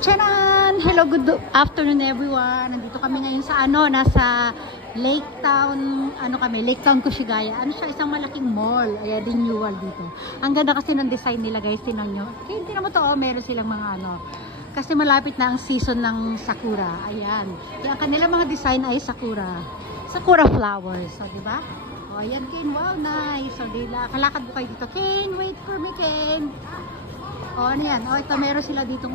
Charan! Hello, good afternoon everyone. Nandito kami ngayon sa nasa Lake Town, Lake Town Koshigaya. Siya, isang malaking mall. Ayan, renewal dito. Ang ganda kasi ng design nila, guys. Tinan nyo. Kaya hindi naman to, meron silang mga kasi malapit na ang season ng sakura. Ayan. Kaya ang kanilang mga design ay sakura. Sakura flowers. So, di ba? O, ayan, Ken. Wow, nice. So, kalakad mo kayo dito. Ken, wait for me, Ken. O, ano yan? O, ito, meron sila ditong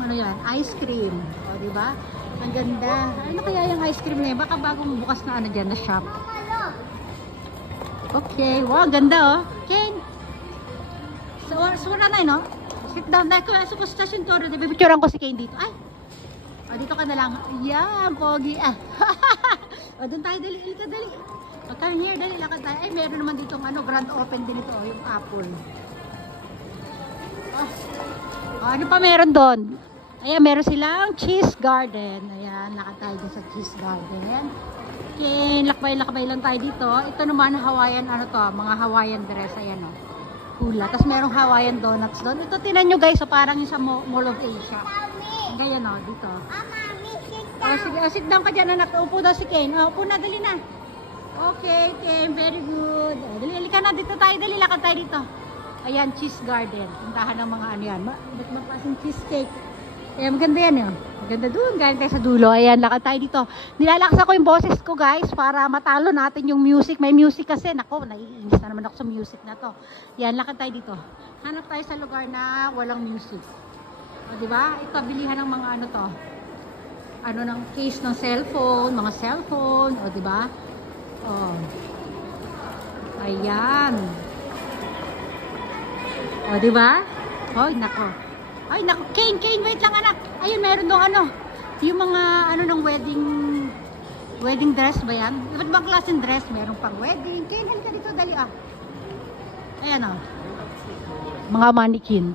ice cream. O, di ba? Ang ganda. Ano kaya yung ice cream na yun? Baka bagong bukas na dyan na shop. Okay. Wow, ganda, Ken. So, wala na, no? Sit down. Dahil ko sa station to, pipicturean ko si Ken dito. Ay! O, dito ka na lang. Yan, pogi. O, doon tayo. Dali. Dali. O, come here. Dali. Lakad tayo. Ay, meron naman ditong grand open din ito. Yung apple. Ano pa meron doon? Ayan, meron silang cheese garden. Ayan, lakad tayo din sa cheese garden. Okay, lakbay lang tayo dito. Ito naman, Hawaiian, mga Hawaiian dress. Ayan, hula. Tapos merong Hawaiian donuts doon. Ito, tinan nyo guys, parang yung sa Mall of Asia. Ganyan, dito. Sige, sit down ka dyan, anak. Upo daw si Ken. Upo na, dali na. Okay, Ken, very good. Dali ka na, dito tayo. Dali, lakad tayo dito. Ayan, cheese garden. Puntahan ng mga yan. Ba't magpasing cheesecake? Ayan, maganda yan Maganda doon. Galing tayo sa dulo. Ayan, lakad tayo dito. Nilalakas ako yung boses ko, guys, para matalo natin yung music. May music kasi. Nako, naiinis na naman ako sa music na to. Ayan, lakad tayo dito. Hanap tayo sa lugar na walang music. O, diba? Ito, bilihan ng mga to. Ng case ng cellphone, mga cellphone. O, diba? O. Ayan. O, diba? Hoy, nako. Ay, nako. Kane, wait lang, anak. Ayun, meron doon yung mga, ng wedding dress ba yan? Iba't bang klaseng dress? Meron pang wedding. Kane, halika dito, dali Ayan, mga mannequin.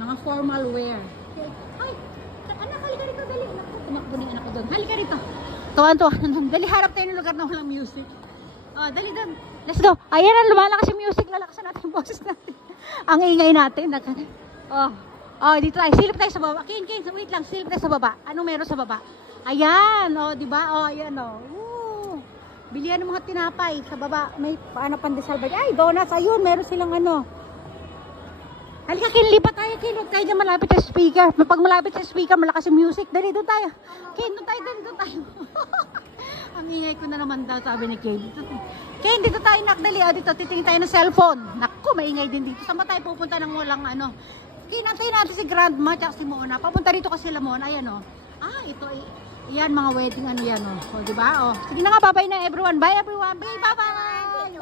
Mga formal wear. Ay, anak, halika dito, dali. Naku, tumakbo na yung anak ko doon. Halika dito. Tuwan. Dali, harap tayo ng lugar na walang music. O, dali doon. Let's go. Ayan, lumalakas yung music. Lalakasan natin yung boses natin. Ang ingay natin. Dito tayo. Silip tayo sa baba. Ken, wait lang. Silip tayo sa baba. Anong meron sa baba? Ayan. Diba? Ayan, bilihan ng mga tinapay. Sa baba, may pandesal ba? Ay, donuts. Ayun, meron silang Halika, Ken, lipat tayo, Ken. Huwag tayo dyan malapit sa speaker. Pag malapit sa speaker, malakas yung music. Dali, doon tayo. Ken, doon tayo. Ang ingay ko na naman daw, sabi ni Ken. Ken, dito tayo, nakdali. Dito, titingin tayo ng cellphone. Naku, maingay din dito. Saan ba tayo pupunta ng walang Ken, antayin natin si Grandma at si Mona. Papunta rito kasi sila Mona. Ayan, ito, yan, mga wedding yan, diba? Sige na nga, bye-bye na everyone. Bye, everyone. Bye-bye.